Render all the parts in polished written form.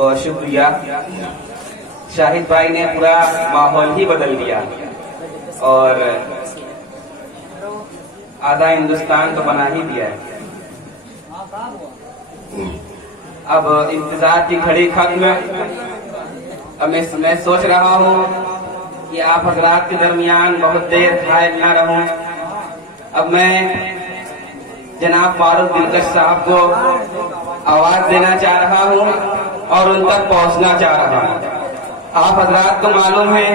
بہت شکریہ. شاہد بھائی نے پورا ماحول ہی بدل دیا اور آدھا ہندوستان تو بنا ہی دیا ہے. اب انتظار کی گھڑی ختم. اب میں سوچ رہا ہوں کہ آپ حضرات کے درمیان بہت دیر حائل نہ رہوں. اب میں جناب فاروق دلکش صاحب کو آواز دینا چاہ رہا ہوں اور ان تک پہنچنا چاہ رہا ہوں. آپ حضرات کو معلوم ہے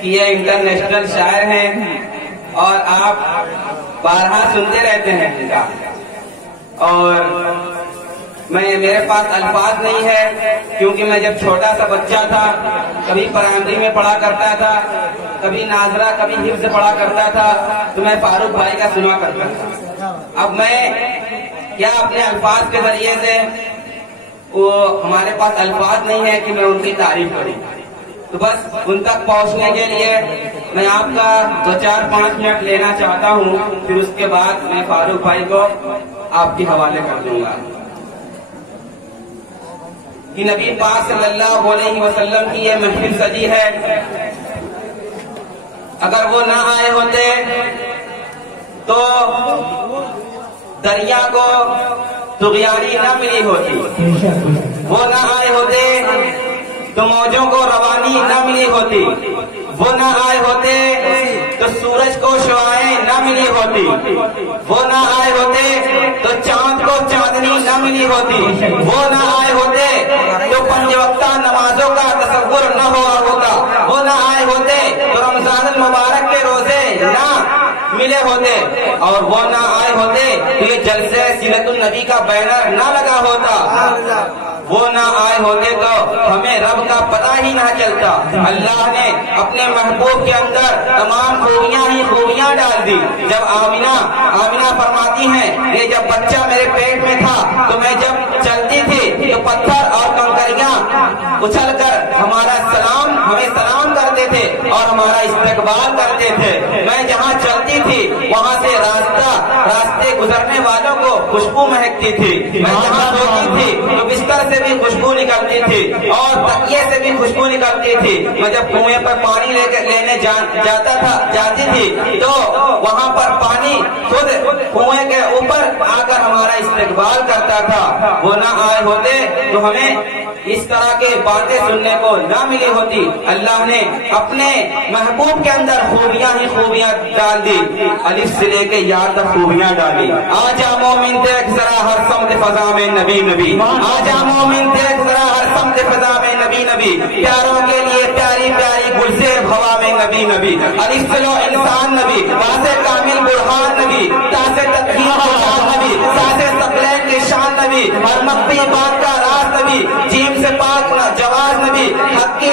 کہ یہ انٹرنیشنل شاعر ہیں اور آپ بارہا سنتے رہتے ہیں ان کا. اور میرے پاس الفاظ نہیں ہے کیونکہ میں جب چھوٹا سا بچہ تھا کبھی پرائمری میں پڑھا کرتا تھا, کبھی ناظرہ, کبھی حفظ پڑھا کرتا تھا, تو میں فاروق بھائی کا سنا کرتا تھا. اب میں کیا اپنے الفاظ کے ذریعے سے, وہ ہمارے پاس الفاظ نہیں ہے کہ میں ان کی تعریف کروں. تو بس ان تک پہنچنے کے لیے میں آپ کا 2-4-5 منٹ لینا چاہتا ہوں, پھر اس کے بعد میں فاروق بھائی کو آپ کے حوالے کر دوں گا. کہ نبی پاک صلی اللہ علیہ وسلم کی یہ محفل سجی ہے, اگر وہ نہ آئے ہوتے تو دریا کو طغیانی نہ ملی ہوتی, وہ نہ آئے ہوتے تو موجوں کو روانی نہ ملی ہوتی, وہ نہ آئے ہوتے تو سورج کو شعاعیں نہ ملی ہوتی, وہ نہ آئے ہوتے تو چاند کو چاندنی نہ ملی ہوتی, وہ نہ آئے ہوتے تو 5 وقتہ نمازوں کا تصور نہ ہوا ہوتا, وہ نہ آئے ہوتے تو رمضان المبارک کے روزے نہ ملے ہوتے, اور وہ نہ آئے ہوتے تو یہ جلسے سیرت النبی کا بینر نہ لگا ہوتا, وہ نہ آئے ہوتے تو ہمیں رب کا پتہ ہی نہ چلتا. اللہ نے اپنے محبوب کے اندر تمام خوبیاں ہی خوبیاں ڈال دی. جب آمینہ فرماتی ہیں یہ جب بچہ میرے پیٹ میں تھا تو میں جب چلتی تھی تو پتھر اور کنکریاں اچھل کر ہمیں سلام کرتے تھے اور ہمارا استقبال کرتے تھے. میں جہاں چلتی تھی وہاں سے راستے گزرنے والوں کو خوشبو مہکتی تھی. میں جہاں سوتی تھی تو بستر سے بھی خوشبو نکلتی تھی اور تکیے سے بھی خوشبو نکلتی تھی. میں جب کنویں پر پانی لینے جاتی تھی تو وہاں پر پانی خود کنویں کے اوپر آ کر ہمارا استقبال کرتا تھا. وہ نہ آئے ہوتے تو ہمیں اس طرح کے باتیں سننے کو نہ ملی ہوتی. اللہ نے اپنے محبوب کے اندر خوبیاں ہی خوبیاں ڈال دی, الف سے لے کے یا تک خوبیاں ڈالی. آجا مومن دیکھ ذرا ہر سمت فضا میں نبی نبی, آجا مومن دیکھ ذرا ہر سمت فضا میں نبی نبی, پیاروں کے لیے پیاری پیاری گلزیر ہوا میں نبی نبی. الف سے لو انسان نبی, واضح کامل برہان نبی, تاسے تدبیر شان نبی, ساسے ثقلین کی شان نبی, ہر مخفی بات کا راز نبی, جیم سے پاک جواز نبی, حق کی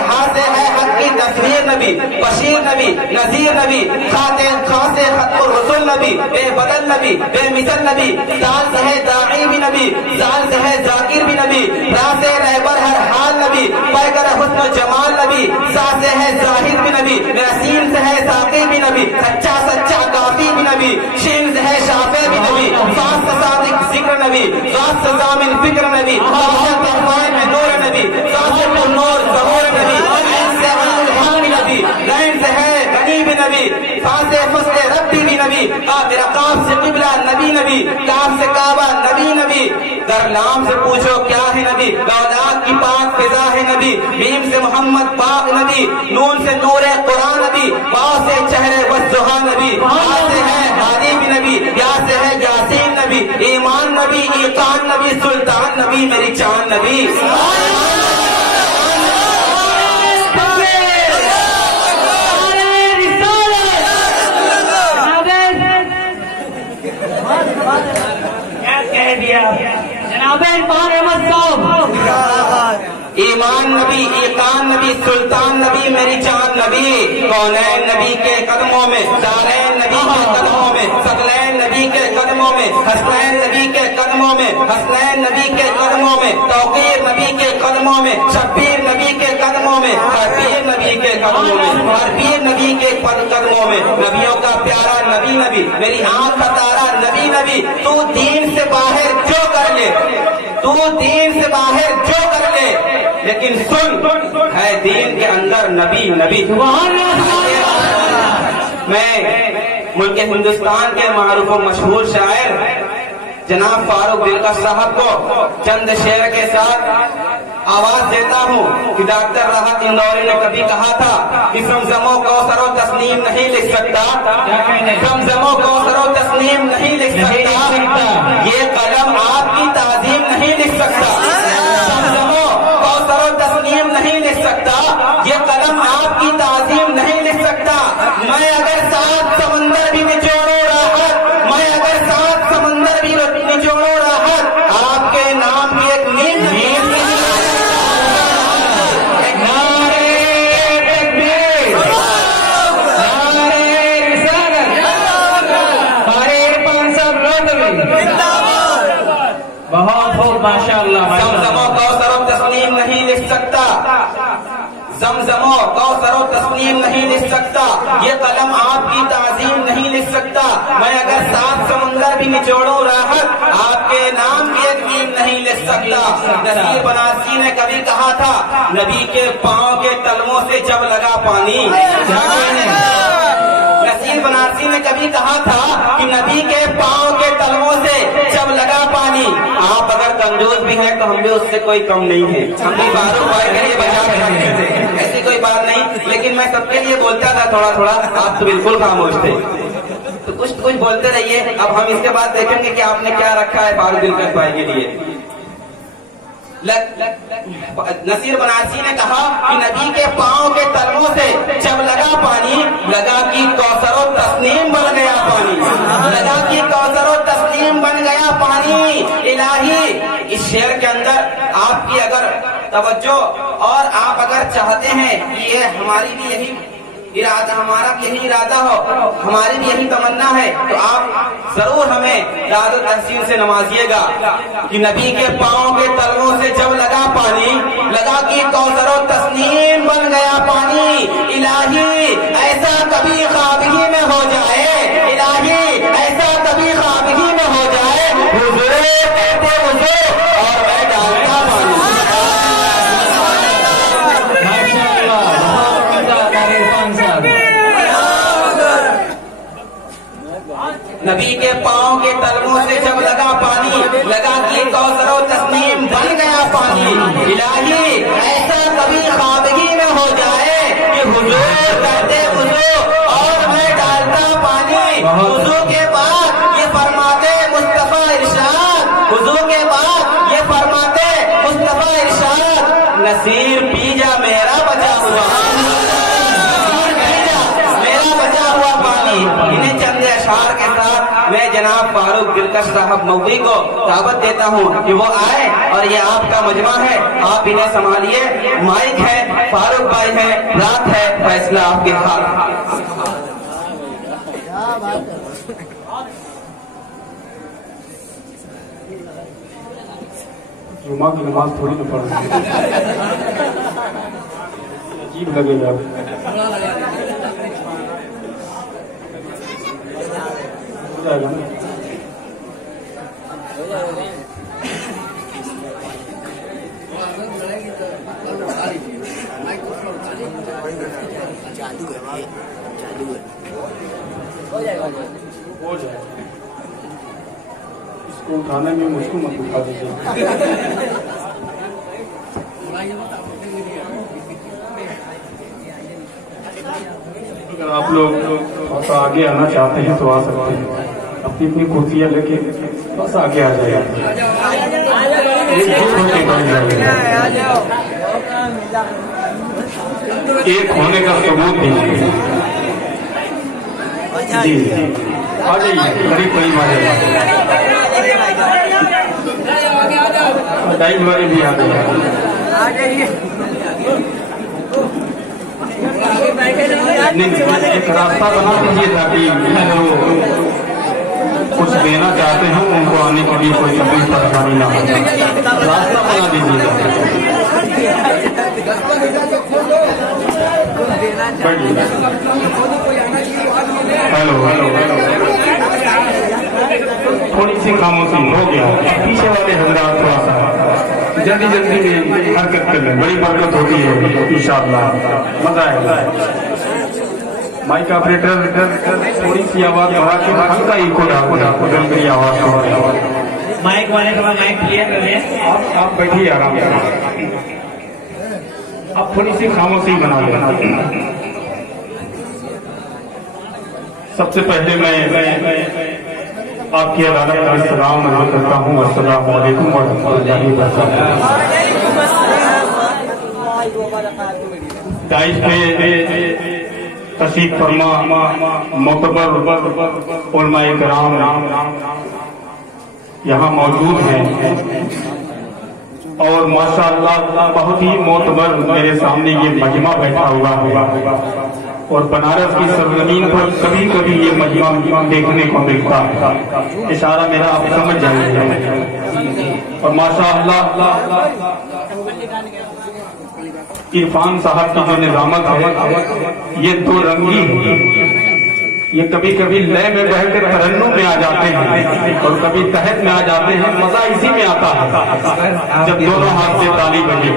ہاتھ سے ہے حق کی تصویر نبی, بشیر نبی, نذیر نبی, خاص خط الرسول نبی, بے بدل نبی, بے مثل نبی, سال سے ہے داعی بھی نبی, سال سے ہے ذاکر بھی نبی, راز رہبر ہر حال نبی, پیکر حسن و جمال نبی, ساز سے ہے ظاہر بھی نبی, رسیم سے ہے ساقی بھی نبی, سچا کافی بھی نبی, شین سے ہے شافع بھی نبی, ساز سے صادق ذکر نبی, ساز سے ضامن فکر نبی, میں نور نبی, ساز سے پر نور ظہور نبی, عین سے الحق نبی, لین سے ہے غنی بھی نبی, ساز سے فصل ربی بھی نبی, میرا کاف سے قبلہ نبی نبی, کاف سے کعبہ نبی نبی, در لام سے پوچھو کیا ہے نبی, لولاک کی پاک فضا ہے نبی, میم سے محمد پاک نبی, نون سے نور قرآن نبی, با سے چہرے والضحا نبی, یا سے ہے ہادی بھی نبی, یا سے ہے یاسین نبی, ایمان نبی, ایقان نبی, سلطان نبی, میری چاند نبی. ایمان نبی, ایقان نبی, سلطان نبی, میری چاند نبی, کونین نبی کے قدموں میں, دارین نبی کے قدموں میں, ثقلین نبی کے قدموں میں, حسنین نبی کے قدموں میں, حسنین نبی کے قدموں میں, توقیر نبی کے قدموں میں, شبیر نبی کے قدموں میں, حربیر نبی کے قدموں میں, حربیر نبی کے قدموں میں, نبیوں کا پیارا نبی نبی, میری آنکھ کا تارا نبی نبی, تو دین سے باہر جو کر لے, تو دین سے باہر جو کر لیکن سن ہے دین کے اندر نبی نبی. میں ملک ہندوستان کے معروف و مشہور شاعر جناب فاروق دلکش صاحب کو چند شعر کے ساتھ آواز دیتا ہوں کہ ڈاکٹر راحت اندوری نے کبھی کہا تھا کہ زمزموں کو سر و تسلیم نہیں لکھ سکتا, زمزموں کو سر و تسلیم نہیں لکھ سکتا, یہ قلم آپ کی تعظیم نہیں لکھ سکتا. زمزموں کو سر و تسلیم نہیں لکھ سکتا, یہ قلم آپ کی تعظیم نہیں لکھ سکتا. میں اگر 7 سمندر بھی نچوڑوں راحت, میں اگر 7 سمندر بھی نچوڑوں راحت, آپ کے نام کی ایک نیند زمزموں کو سر و تسلیم نہیں لکھ سکتا, زمزموں کو سر و تسلیم نہیں لکھ سکتا, یہ قلم آپ کی تعظیم نہیں لکھ سکتا. میں اگر 7 سمندر بھی نچوڑوں راحت, آپ کے نام کی ایک نیم نہیں لکھ سکتا. نصیر بنارسی نے کبھی کہا تھا نبی کے پاؤں کے تلووں سے جب لگا پانی. نصیر بنارسی نے کبھی کہا تھا کہ نبی کے پاؤں کے تلووں سے جب لگا پانی. آپ اگر کمزور بھی ہیں تو ہم بھی اس سے کوئی کم نہیں ہے, ہم بھی فاروق بھائی کے لیے بجا کرتے تھے, ایسی کوئی بات نہیں. لیکن میں سب کے لیے بولتا تھا تھوڑا تھوڑا, آپ تو بالکل خاموش تھے, تو کچھ بولتے رہیے. اب ہم اس کے بعد دیکھیں گے کہ آپ نے کیا رکھا ہے فاروق دلکش بھائی کے لیے. نصیر بنارسی نے کہا کہ نبی کے پاؤں کے تلووں سے جب لگا پانی, لگا کہ کوثر و تسنیم بن گیا پانی, لگا کہ کوثر و تسنیم بن گیا پانی. الہی اس شعر کے اندر آپ کی اگر توجہ اور آپ اگر چاہتے ہیں کہ یہ ہماری بھی یہی ارادہ, ہمارا بھی یہی ارادہ ہو, ہماری بھی یہی تمنا ہے, تو آپ ضرور ہمیں داد و تحسین سے نوازیے گا کہ نبی کے پاؤں کے تلووں سے جب لگا پانی, لگا کہ کوثر و تسنیم بن گیا پانی. الہی ایسا کبھی خواب ہی میں ہو جائے, الہی ایسا کبھی خواب ہی میں ہو جائے, حضور کہتے حضور اور میں ڈالتا پانی. نبی کے پاؤں کے تلووں سے جب لگا پانی, لگا کہ کوثر و تسنیم بن گیا پانی. الہی ایسا کبھی خواب ہی میں ہو جائے کہ حضور کہتے حضور اور میں ڈالتا پانی. حضور کے بعد یہ فرماتے مصطفیٰ ارشاد, حضور کے بعد یہ فرماتے مصطفیٰ ارشاد, نصیر پی جا میرا بچا ہوا, میرا بچا ہوا پانی. انہیں چند اشعار کے ساتھ میں جناب فاروق دلکش صاحب مودی کو دعوت دیتا ہوں کہ وہ آئے, اور یہ آپ کا مجمع ہے, آپ انہیں سنبھالیے. مائک ہے, فاروق بھائی ہے, رات ہے, فیصلہ آپ کے ہاتھ. جمعہ کی نماز تھوڑی نہ پڑھیں, عجیب لگے گا. ہو جائے گا نا. ہو جائے. اس کو اٹھانے میں مجھ کو مت اٹھا دیجیے. اگر آپ لوگ بس آگے آنا چاہتے ہیں تو آ سکتے ہیں, اپنی اپنی کرسیاں لے کے بس آگے آ جائے. ایک ہونے کا ثبوت دیجیے. جی آ جائیے, قریب قریب آ جائیے. ٹائم والے بھی آ جائیے. ایک راستہ بنا دیجیے تاکہ جو کچھ دینا چاہتے ہیں ان کو آنے کے لیے کوئی تکلیف پریشانی نہ ہو. راستہ بنا دیجیے. ہیلو ہیلو تھوڑی سی خاموشی ہو گیا. پیچھے والے حضرات تھوڑا سا جلدی جلدی میں حرکت کر لیں، بڑی برکت ہوتی ہے انشاءاللہ، مزہ آئے گا۔ مائک آپریٹر تھوڑی سی آواز بڑھا کے ہلکا ہی کھوڑا میری آواز کو، مائک والے کا مائک کلیئر کر رہے ہیں، آپ بیٹھیے آرام سے، آپ تھوڑی سی خاموشی بنا لیں۔ سب سے پہلے میں آپ کی عدالت کا سلام عرض کرتا ہوں، السلام علیکم ورحمۃ اللہ وبرکاتہ۔ داعش پہ تشریف فرما معتبر علماء کرام یہاں موجود ہیں، اور ماشاءاللہ بہت ہی معتبر میرے سامنے یہ مجمع بیٹھا ہوا ہے، اور بنارس کی سرزمین پر کبھی کبھی یہ مجمع دیکھنے کو ملتا ہے، اشارہ میرا آپ سمجھ جائیں گے۔ اور ماشاءاللہ عرفان صاحب کی جو نظامت ہے یہ دو رنگی ہے، یہ کبھی کبھی لے میں بہ کر ترنم میں آ جاتے ہیں اور کبھی تحت میں آ جاتے ہیں، مزہ اسی میں آتا ہے جب دونوں ہاتھ سے تالی بجے۔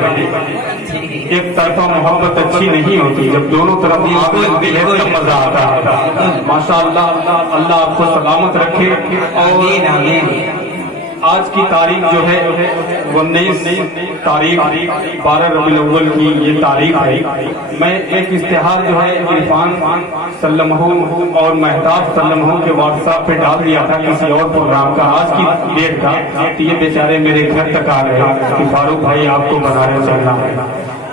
ایک طرفہ محبت اچھی نہیں ہوتی، جب دونوں طرف آگ لگتی ہے تب مزہ آتا ہے۔ ماشاءاللہ اللہ آپ کو سلامت رکھے۔ اور آج کی تاریخ جو ہے 19 تاریخ 12 ربیع الاول کی یہ تاریخ ہے۔ میں ایک اشتہار جو ہے عرفان صلی اللہ علیہ وسلم اور مہتاب صلی اللہ علیہ وسلم کے واٹس ایپ پہ ڈال دیا تھا کسی اور پروگرام کا، آج کی ڈیٹ کا، یہ بیچارے میرے گھر تک آ گئے کہ فاروق بھائی آپ کو بنارس چلنا ہے،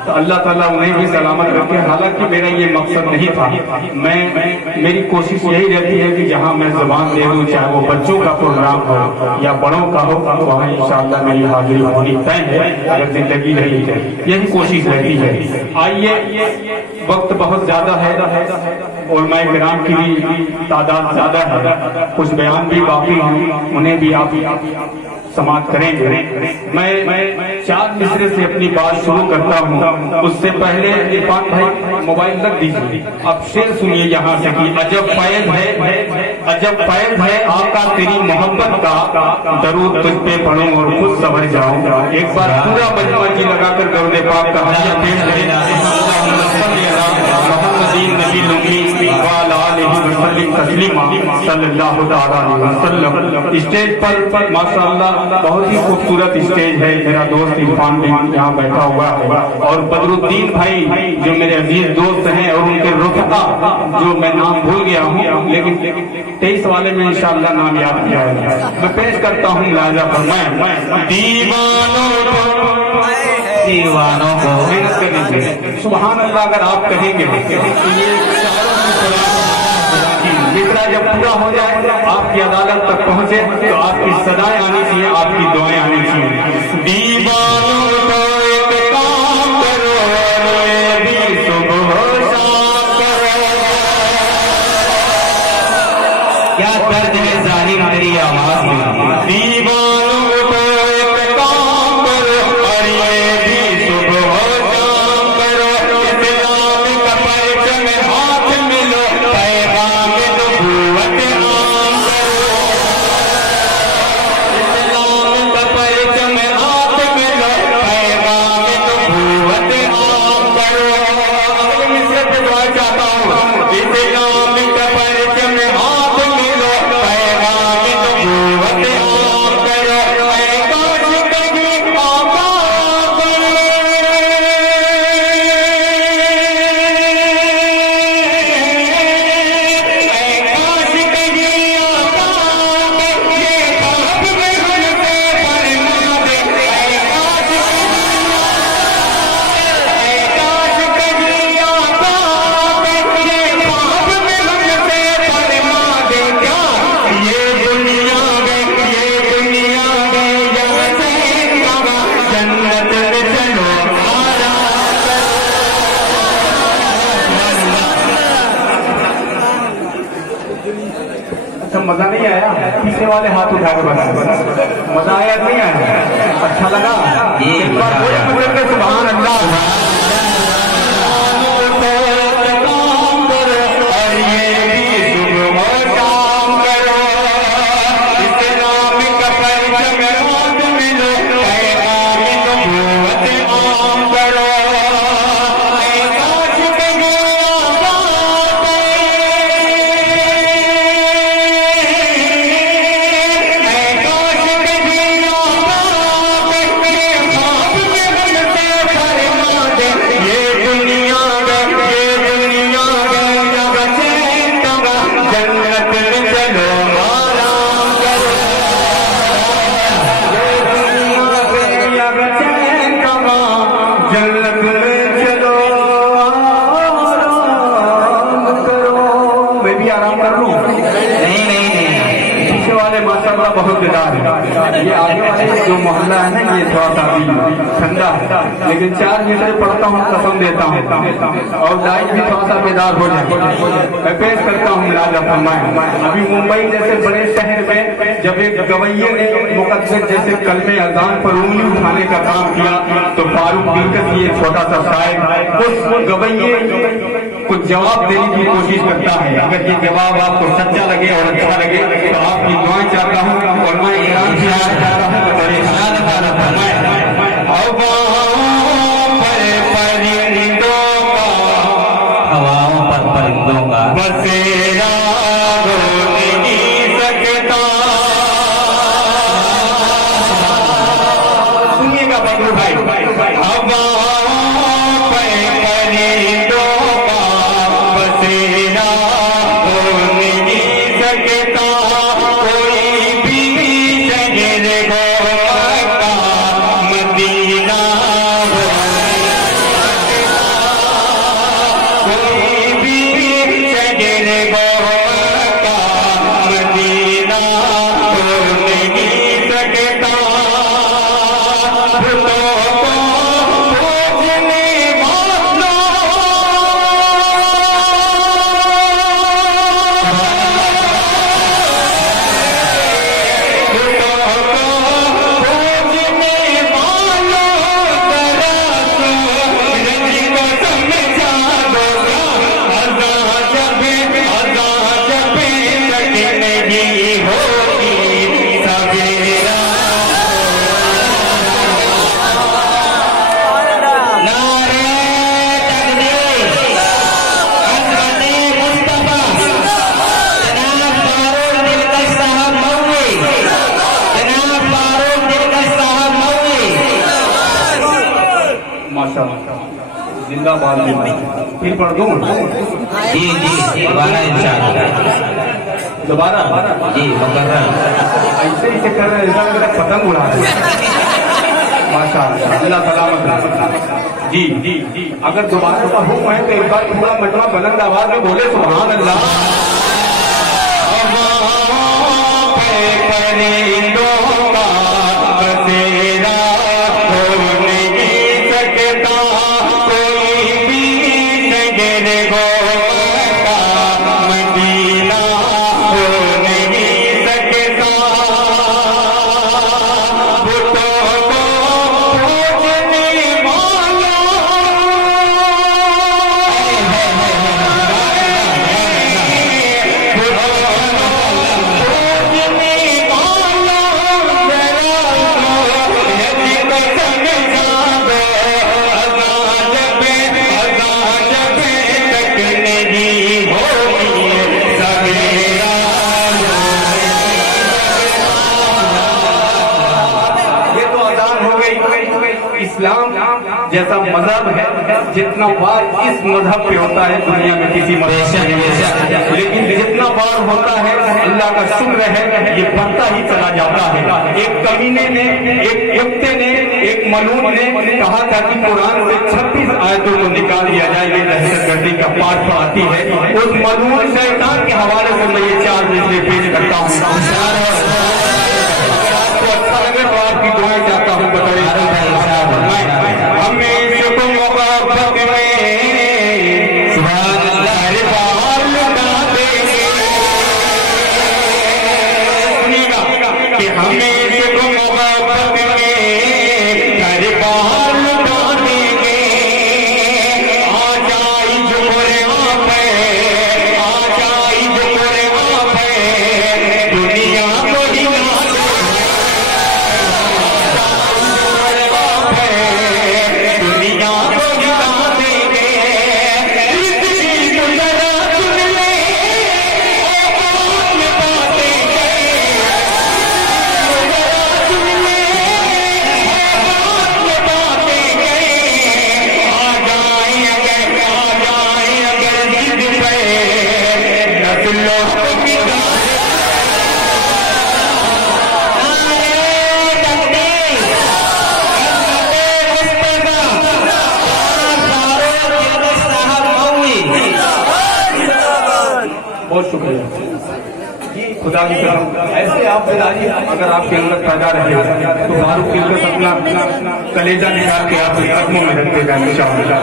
تو اللہ تعالیٰ انہیں بھی سلامت رکھے۔ حالانکہ میرا یہ مقصد نہیں تھا، میری کوشش یہی رہتی ہے کہ جہاں میں زبان دے دوں، چاہے وہ بچوں کا پروگرام ہو یا بڑوں کا ہو، وہاں انشاءاللہ میری حاضری ہونی طے ہے اگر زندگی رہی ہے، یہی کوشش رہتی ہے۔ آئیے، وقت بہت زیادہ ہے، علماء کرام کی بھی تعداد زیادہ ہے، کچھ بیان بھی باقی ہیں، انہیں بھی آپ سماعت کریں گے۔ میں 4 مصرے سے اپنی بات شروع کرتا ہوں، اس سے پہلے عرفان بھائی موبائل رکھ دیجیے، اب شعر سنیے یہاں سے کہ عجب فیض ہے آقا تیری محبت کا، درود تجھ پہ پڑھوں اور خود سنور جاؤں۔ ایک بار پورا مجمع جی لگا کر درود پاک کا حدیہ پیش کریں۔ نبی لوگی وعلی آلہ وسلم تسلیما صلی اللہ علیہ وسلم۔ اسٹیج پر ماشاءاللہ بہت ہی خوبصورت اسٹیج ہے، میرا دوست عرفان بھی یہاں بیٹھا ہوا ہے، اور بدر الدین بھائی جو میرے عزیز دوست ہیں، اور ان کے رفقا جو میں نام بھول گیا ہوں، لیکن 23 والے میں انشاءاللہ نام یاد کیا ہے۔ میں پیش کرتا ہوں لہذا فرمائیں، دیوانوں کو محنت کرنی چاہیے۔ سبحان اللہ اگر آپ کہیں گے تو یہ مصرع جب پورا ہو جائے، آپ کی عدالت تک پہنچے تو آپ کی صدائیں آنی چاہیے، آپ کی دعائیں آنی چاہیے۔ دیوانوں کو ایک کام کرو، بھی صبح شام کرو۔ کیا درد ہے ظاہر میری آواز میں، دیوانوں کو ایک کام کرو، اور یہ بھی صبح شام کرو۔ اسلام کا پرچم ہاتھ میں لو، پیغام نبوت عام کرو۔ اسلام کا پرچم ہاتھ میں لو، پیغام نبوت عام کرو۔ اگلے مصرے پہ دعا چاہتا ہوں، اسلام کا پرچم ہاتھ میں لو، پیغام نبوت عام کرو۔ اے کاش کبھی آقا مزہ نہیں آیا؟ پیچھے والے ہاتھ اٹھا کے بتائیں، مزہ آیا نہیں آیا؟ اچھا لگا؟ ایک بار سبحان اللہ۔ بہت دیدار ہے. یہ آگے والے جو محلہ ہے نا یہ تھوڑا سا ٹھنڈا ہے, لیکن 4 میٹر پڑھتا ہوں قسم دیتا ہوں, اور لائٹ بھی تھوڑا سا بیدار ہو جائے. میں پیش کرتا ہوں ملاجہ فرمائیں. ابھی ممبئی جیسے بڑے شہر میں جب ایک گویے نے مقدس جیسے کلمہ اذان پر انگلی اٹھانے کا کام کیا تو فاروق بیکس یہ چھوٹا سا شاعر اس گویے کو جواب دینے کی کوشش کرتا ہے. اگر یہ جواب آپ کو سچا لگے اور اچھا لگے تو آپ کی دعائیں چاہتا ہوں اور میں اعلان سے چاہتا ہوں تو بڑے خیال تعالیٰ فرمائے. ہواؤں پر پرندوں کا بسیرا ہو نہیں سکتا. سنیے گا ببلو بھائی. ہواؤں پر پرندوں کا بسیرا ہو نہیں سکتا. کوئی بھی شہر کا مدینہ ہو, کوئی بھی شہر کا مدینہ ہو نہیں سکتا. بتوں کو پوجنے والوں زندہ باد. پھر پڑھ دوں جی دوبارہ انشاءاللہ. دوبارہ جی مقرر. ایسے ہی سے کر رہے ہیں میرا پتنگ اڑا رہے ہیں. ماشاء اللہ اللہ سلامت. جی اگر دوبارہ کا حکم ہے تو ایک بار پورا مجمع بلند آواز میں بولے سبحان اللہ. پرندوں کا بسیرا ہو نہیں سکتا. کوئی بھی شہر کا مدینہ ہو نہیں سکتا. بتوں کو پوجنے والوں اسلام جیسا مذہب ہے جتنا بار اس مذہب پہ ہوتا ہے دنیا میں کسی مذہب سے لیکن جتنا بار ہوتا ہے اللہ کا شکر ہے یہ بڑھتا ہی چلا جاتا ہے. ایک کمینے نے ایک کتے نے ایک ملعون نے کہا تھا کہ قرآن سے 36 آیتوں کو نکال دیا جائے, یہ دہشت گردی کا پارٹ پڑھاتی ہے. اس ملعون شیطان کے حوالے سے میں یہ 4 مثلیں پیش کرتا ہوں. آپ کو اچھا لگے تو آپ کی دعائیں چاہتا ہوں. بتائیے ہمیں سے کوئی محبت میں سبحان اللہ بار لٹا دے گے. سنیے گا کہ ہمیں سے کوئی محبت میں گھر بار لٹا دیں گے. آ جائی جو قرآن ہے, آ جائی جو قرآن ہے, دنیا کو ہی بہت شکریہ. خدا کی قسم ایسے آپ دلائی اگر آپ کے اندر پیدا رہے تو فاروق کے اپنا کلیجہ نکال کے آپ کے قدموں میں رکھتے جائیں انشاءاللہ.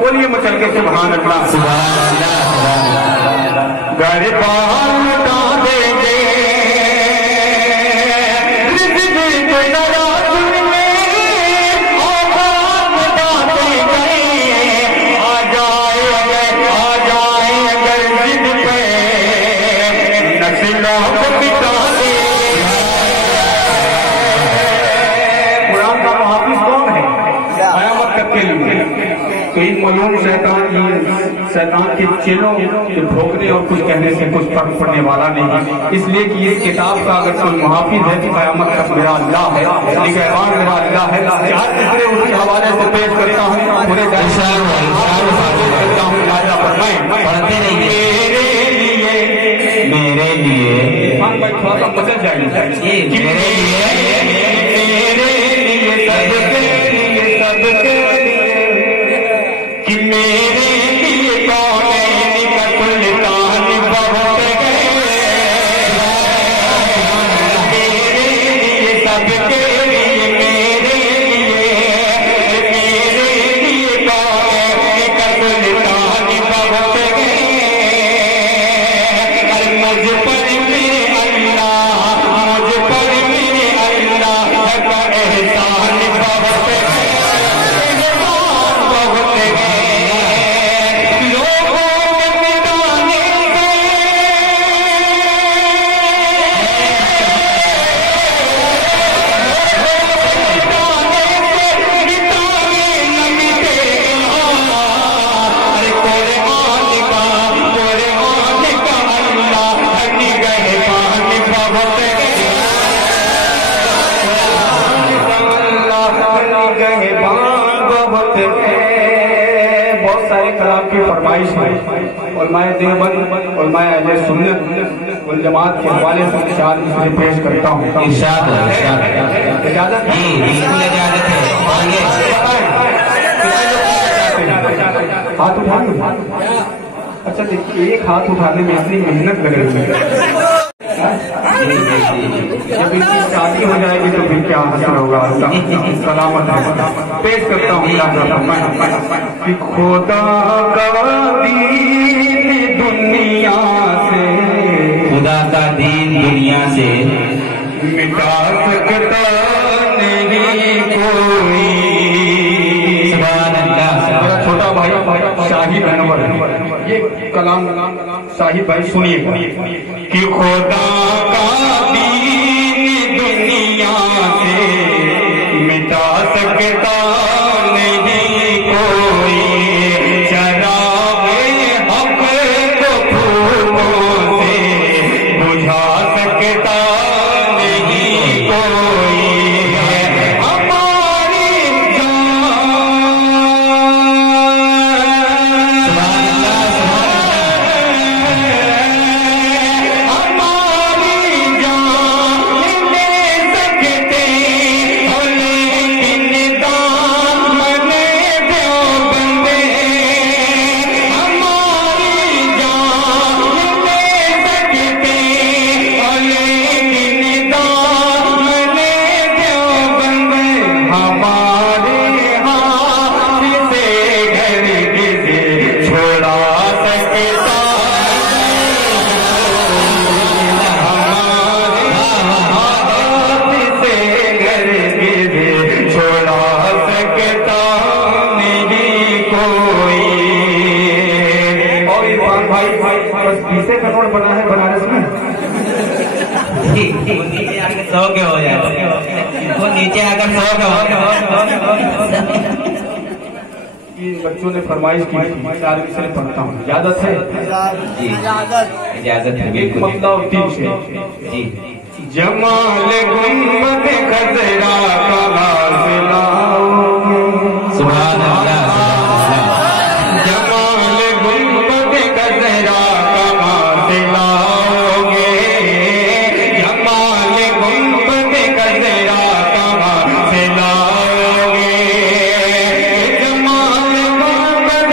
بولیے مچل کے سبحان اللہ. گھر باہر اٹھا دیں گے شیطان کے چلوں کے بھوکنے اور کچھ کہنے سے کچھ فرق پڑنے والا نہیں، اس لیے کہ یہ کتاب کا اگر کوئی محافظ ہے تو قیامت تک میرا اللہ ہے، نگہبان میرا اللہ ہے. چار تیسرے اسی حوالے سے پیش کرتا ہوں پورے پڑھتے رہیے میرے لیے تھوڑا سا مچل جائے گی میرے علماء دیوبند علماء اہل سنت والجماعت کے حوالے سے اشعار اسے پیش کرتا ہوں. ارشاد اجازت ہاتھ اٹھانے. اچھا دیکھیے ایک ہاتھ اٹھانے میں اتنی محنت لگ رہی ہے، جب ان کی شادی ہو جائے گی تو پھر کیا حاصل ہوگا. سلامت ہے. پیش کرتا ہوں کہ خدا کا دین دنیا سے، خدا کا دین دنیا سے مٹا سکتا نہیں کوئی. سبحان اللہ. میرا چھوٹا بھائی شاہد انور یہ کلام شاہد بھائی سنیے کہ خدا کا دین دنیا سے مٹا سکتا نہیں کوئی، چراغ حق کو پھولوں سے بجھا سکتا نہیں کوئی. سو کے ہو جائے وہ نیچے آ کر سو کے بچوں نے فرمائش کی چار سے پڑھتا ہوں. اجازت ہے؟ اجازت ہے بالکل. مطلب تین سے جی. جمال گنبد خضرا کہاں سے لاؤ گے. سبحان اللہ. جمال گنبد خضرا کہاں سے لاؤ گے. جمال گنبد خضرا کہاں سے لاؤ گے. جمال گنبد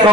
100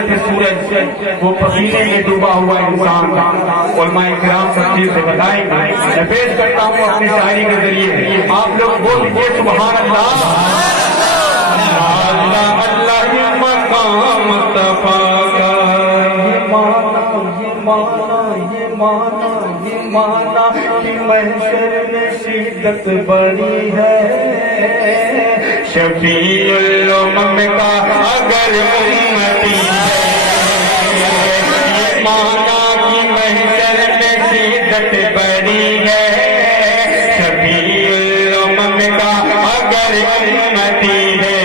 رہے تھے سورج، وہ پسینے میں ڈوبا ہوا انسان، علماء کرام تفسیر سے بتائیں گے۔ میں پیش کرتا ہوں اپنی شاعری کے ذریعے، آپ لوگ بول دیجیے سبحان اللہ۔ اللہ اللہ یہ مقام مصطفیٰ کا، یہ مانا کہ محشر میں شدت بڑی ہے، شفیع الامم کا اگر امتی ہے، یہ مانا کہ محشر میں شدت بڑی ہے، شفیع الامم کا اگر امتی ہے،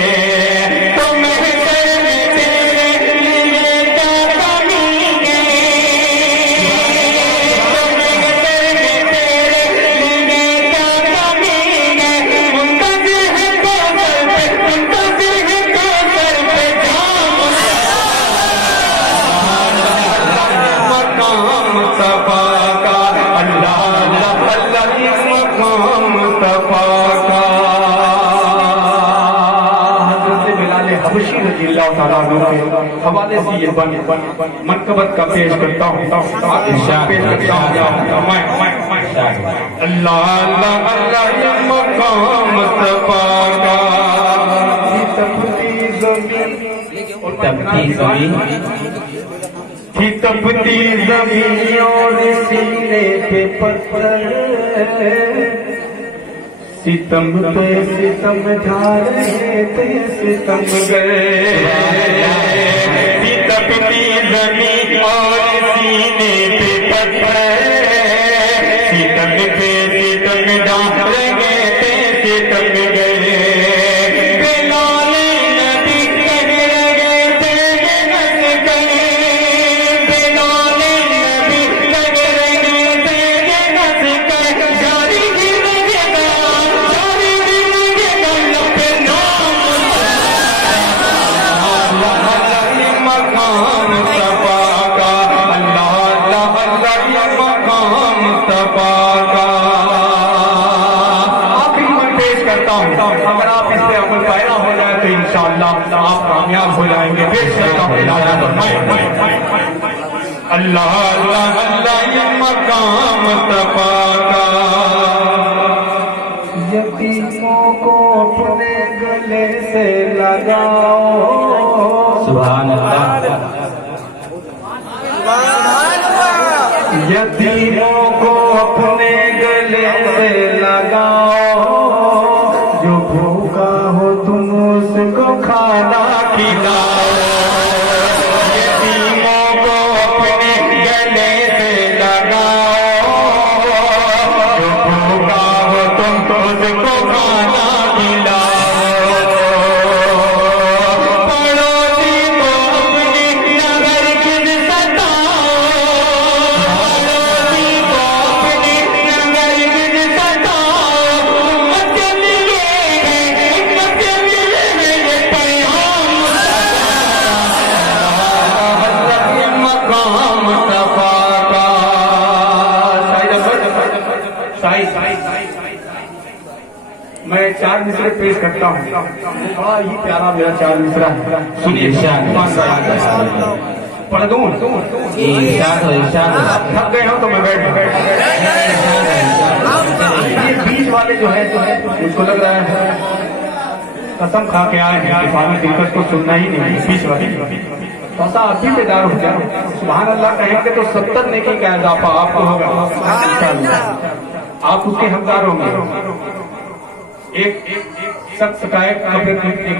حوالے سے یہ منقبت کا پیش کرتا ہوں۔ اللہ اللہ اللہ یہ مقام مصطفیٰ کا، تپتی زمین اور سینے پہ پتھر، ستم پہ ستم ڈھا رہے تھے ستم گئے، تپتی زمین اور سینے پہ پتھر، ستم پہ ستم ڈھا رہے تھے ستم گئے، بلال نبی کر رہے تھے نس گئے، بلال نبی کر رہے تھے نس گئے، جاری اگر آپ اس پہ عمل پیرا ہو جائے تو انشاءاللہ آپ کامیاب ہو جائیں گے۔ اللہ اللہ اللہ یہ مقام مصطفیٰ کا، یتیموں کو اپنے گلے سے لگاؤ، سبحان اللہ، یتیموں کو اپنے گلے سے لگاؤ، جو بھوکا ہو تم اس کو کھانا کھلاؤ، یتیموں کو اپنے گلے سے لگاؤ، جو بھوکا ہو تم اس کو کھانا کھلاؤ، پڑوسی کو اپنی نظر کن ستاؤ، پڑوسی کو اپنی نظر کن ستاؤ، مسجد میں چار مصرے پیش کرتا ہوں، بڑا ہی پیارا میرا چار مصرا ہے، سنیے پڑھ دوں؟ تھک گئے ہو تو میں بیٹھ یہ بیچ والے جو ہے مجھ کو لگ رہا ہے قسم کھا کے آئے ہیں فارغ دلکش کو سننا ہی نہیں، بیچ والے ایسا آپ بھی بیدار ہو جائے، سبحان اللہ کہیں گے تو 70 نیکی کا اضافہ آپ کو ہوگا، آپ اس کے حقدار ہوں گے۔ ایک شخص کا ایک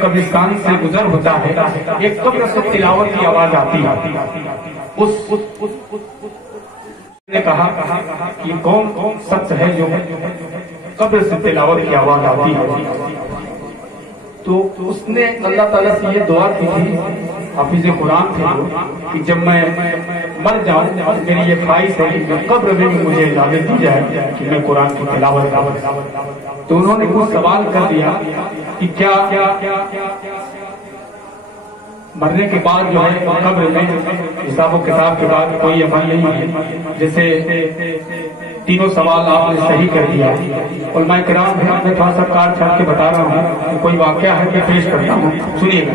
قبرستان سے گزر ہوتا ہے، ایک قبر سے تلاوت کی آواز آتی ہے، اس نے کہا کہ کون شخص ہے جو قبر سے تلاوت کی آواز آتی ہے، تو اس نے اللہ تعالیٰ سے یہ دعا کی تھی، حافظ قرآن تھے کہ جب میں مر جاؤں میری یہ خواہش ہے کہ قبر میں بھی مجھے اجازت دی جائے کہ میں قرآن کی تلاوت کروں۔ تو انہوں نے کچھ سوال کر دیا کہ کیا مرنے کے بعد جو ہے قبر میں حساب و کتاب کے بعد کوئی عمل نہیں ہے؟ جیسے تینوں سوال آپ نے صحیح کر دیا، علماء کرام میں تھوڑا سا کار چھاٹ کے بتا رہا ہوں کہ کوئی واقعہ ہے کہ پیش کرتا ہوں، سنیے گا۔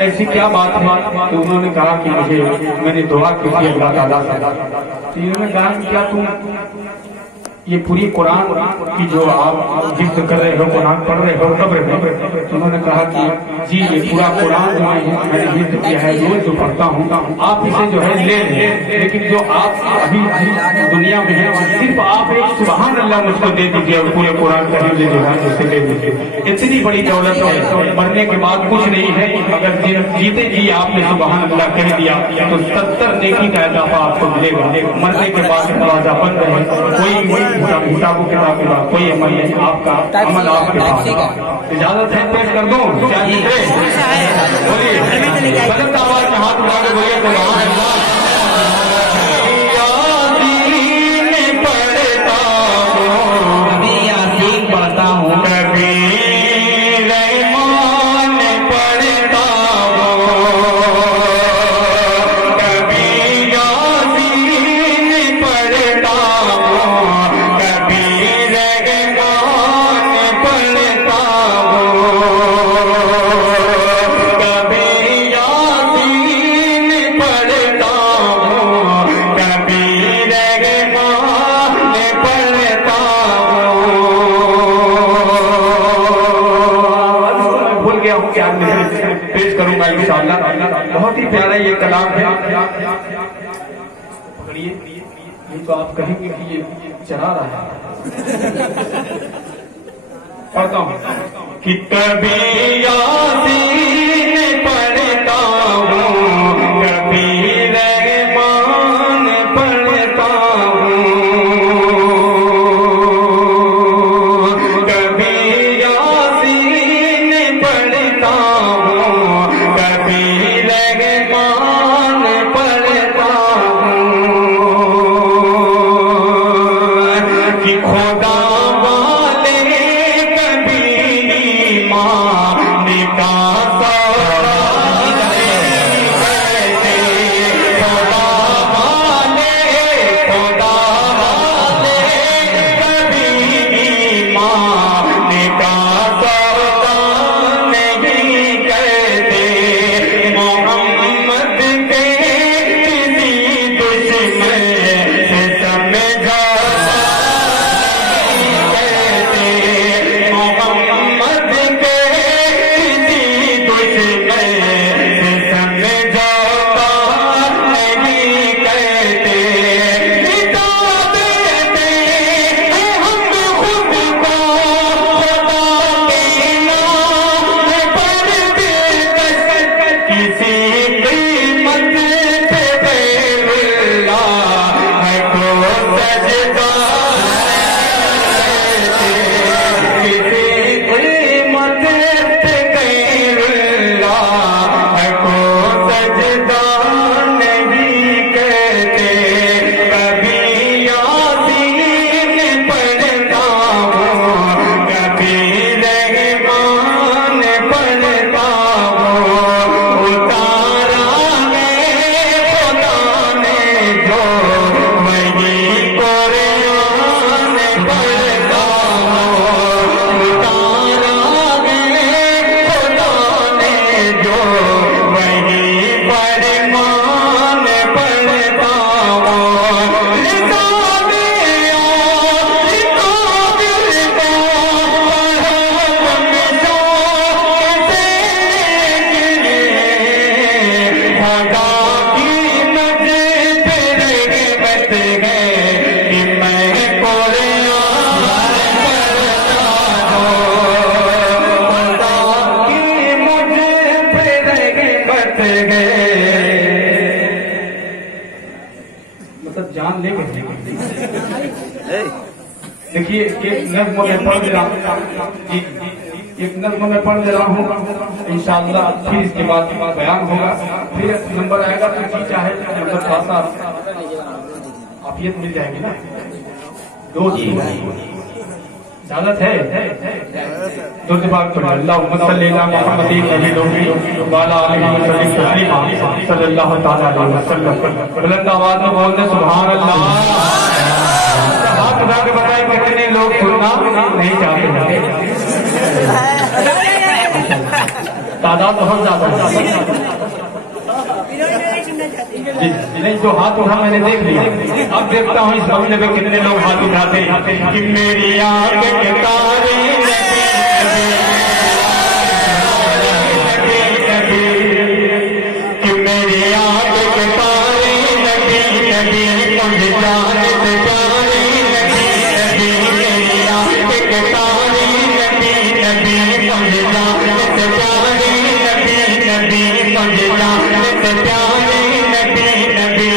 ایسی کیا بات ہے؟ تو انہوں نے کہا کہ میں نے دعا کی تھی اللہ تعالیٰ سے، تو انہوں نے کہا کہ کیا تم یہ پوری قرآن کی جو آپ حفظ کر رہے ہو، قرآن پڑھ رہے ہو قبر میں؟ انہوں نے کہا کہ جی یہ پورا قرآن جو ہے میں نے حفظ کیا ہے، روز جو پڑھتا ہوں، آپ اسے جو ہے لے لیں، لیکن جو آپ ابھی دنیا میں ہے صرف آپ ایک سبحان اللہ مجھ کو دے دیجیے اور پورے قرآن کا حفظ جو ہے اسے لے دیجیے۔ اتنی بڑی دولت ہے، مرنے کے بعد کچھ نہیں ہے، اگر جیتے جی آپ نے سبحان اللہ کہہ دیا تو 70 نیکی کا اضافہ آپ کو ملے گا۔ مرنے کے بعد دروازہ بند ہے، کوئی حساب و کتاب کے بعد کوئی عمل نہیں، آپ کا عمل آپ کے پاس۔ اجازت ہے پیش کر دوں؟ بولیے بلند آواز میں ہاتھ اٹھا کے بولیے سبحان اللہ۔ پڑھتا ہوں پیش کروں گا انشاءاللہ۔ بہت ہی پیارا یہ کلام ہے، پکڑیے یہ تو آپ کہیں گے کہ یہ چلا رہا ہے۔ پڑھتا ہوں کہ کبھی یاسین پڑھتا ہوں، کبھی رحمان پڑھتا ہوں، کبھی یاسین پڑھتا ہوں، کبھی رحمان پڑھتا ہوں، کہ خدا دیکھیے ایک نظم میں پڑھ دے رہا ہوں، ایک نظم میں پڑھ دے رہا ہوں، انشاءاللہ پھر اس کے بعد بیان ہوگا، پھر نمبر آئے گا تو جی چاہے مطلب خاصا عافیت مل جائے گی نا۔ دوست اجازت ہے دو دفعہ پڑھ اللہم صلی اللہ محمد نبی والا علیہ وسلم صلی اللہ تعالیٰ علیہ وسلم۔ بلند آواز میں بولنے سبحان اللہ۔ ہاتھ اٹھا کے بتائیں کتنے لوگ سننا نہیں چاہتے۔ تعداد بہت زیادہ ہے. نہیں جو ہاتھ اٹھا میں نے دیکھ لیا. اب دیکھتا ہوں اس معاملے میں کتنے لوگ ہاتھ اٹھاتے ہیں. کہ میری آنکھ کے تارے کہ میری آنکھ کے تارے نبی نبی مجھے جانے سے پیارے نبی نبی میری آنکھ کے تارے نبی نبی مجھے جانے سے پیارے نبی نبی مجھے جانے سے پیارے نبی نبی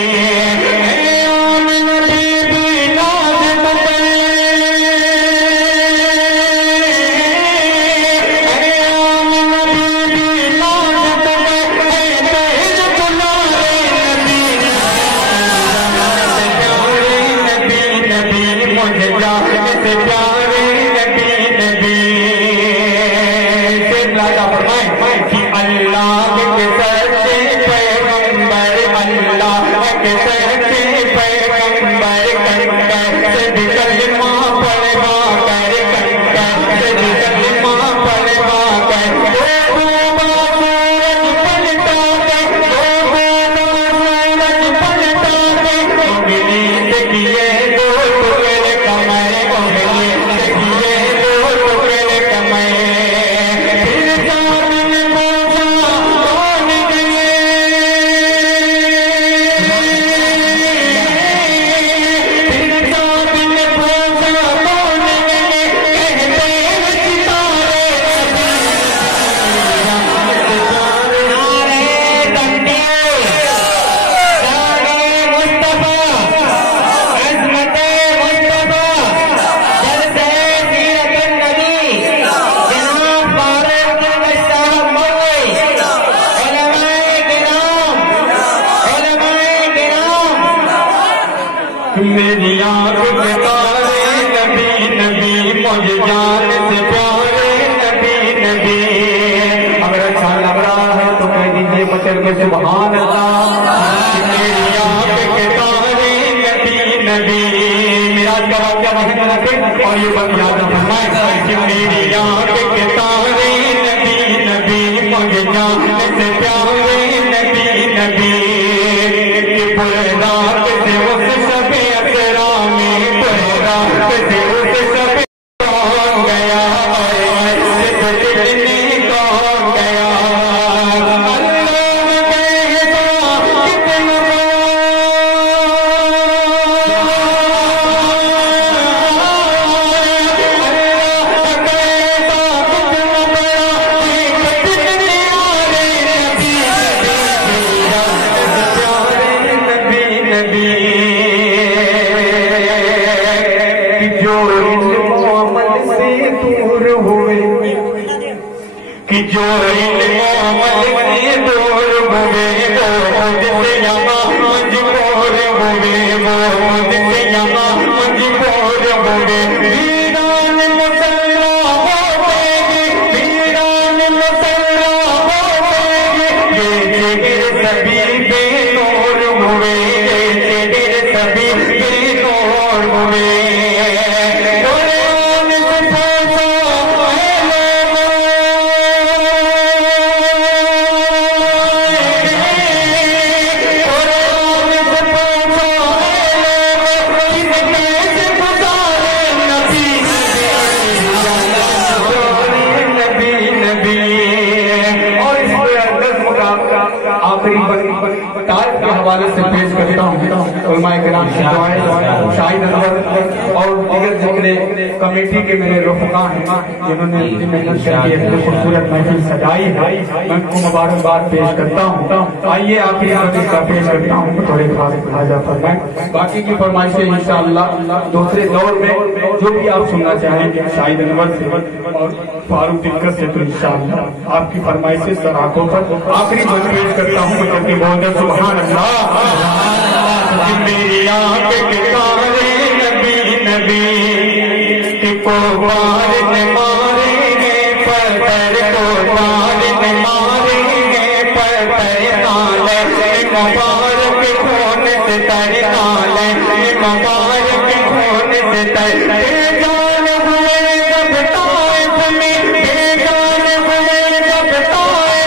سبحان اللہ. میری آنکھ کے تارے نبی نبی میراج کا واقعہ وہیں رکھیں اور یہ بات یاد فرمائیں کہ میری آنکھ کے تارے نبی نبی مجھے جانے سے پیارے نبی نبی کہ پورے رات سے اس شب اسرا میں پورے رات سے اس شب کون گیا کون گیا کہ جو عمل سے دور ہوئے وہ خود سے یہاں مجبور ہوئے وہ خود سے یہاں مجبور ہوئے ویران مسلح ہوئے ویران مسلح ہوئے یہ جگر سبھی بے نور ہوئے یہ جگر سبھی بے نور ہوئے حوالے سے پیش کرتا ہوں علماء کرام کی دعائیں شاہد انور اور دیگر جتنے کمیٹی کے میرے رفقا ہیں جنہوں نے اتنی محنت کر کے اتنی خوبصورت محفل سجائی ہے میں ان کو مبارکباد پیش کرتا ہوں. آئیے آخری وقت کا پیش کرتا ہوں تھوڑے خواجہ فرمائیں. باقی کی فرمائشیں انشاءاللہ دوسرے دور میں جو بھی آپ سننا چاہیں گے شاہد انور سے اور فاروق دلکش سے تو انشاءاللہ آپ کی فرمائشیں سراخوں پر آخری وقت پیش کرتا ہوں میں کرتے بول دیں سبحان اللہ. میری آنکھ کے تارے نبی نبی کہ قربان نے مارے گے پر قربان نے مارے گے پر نالے مبارک خون سے تر نالے مبارک خون سے تر جان ہوئے جب طائف میں جان ہوئے جب طائف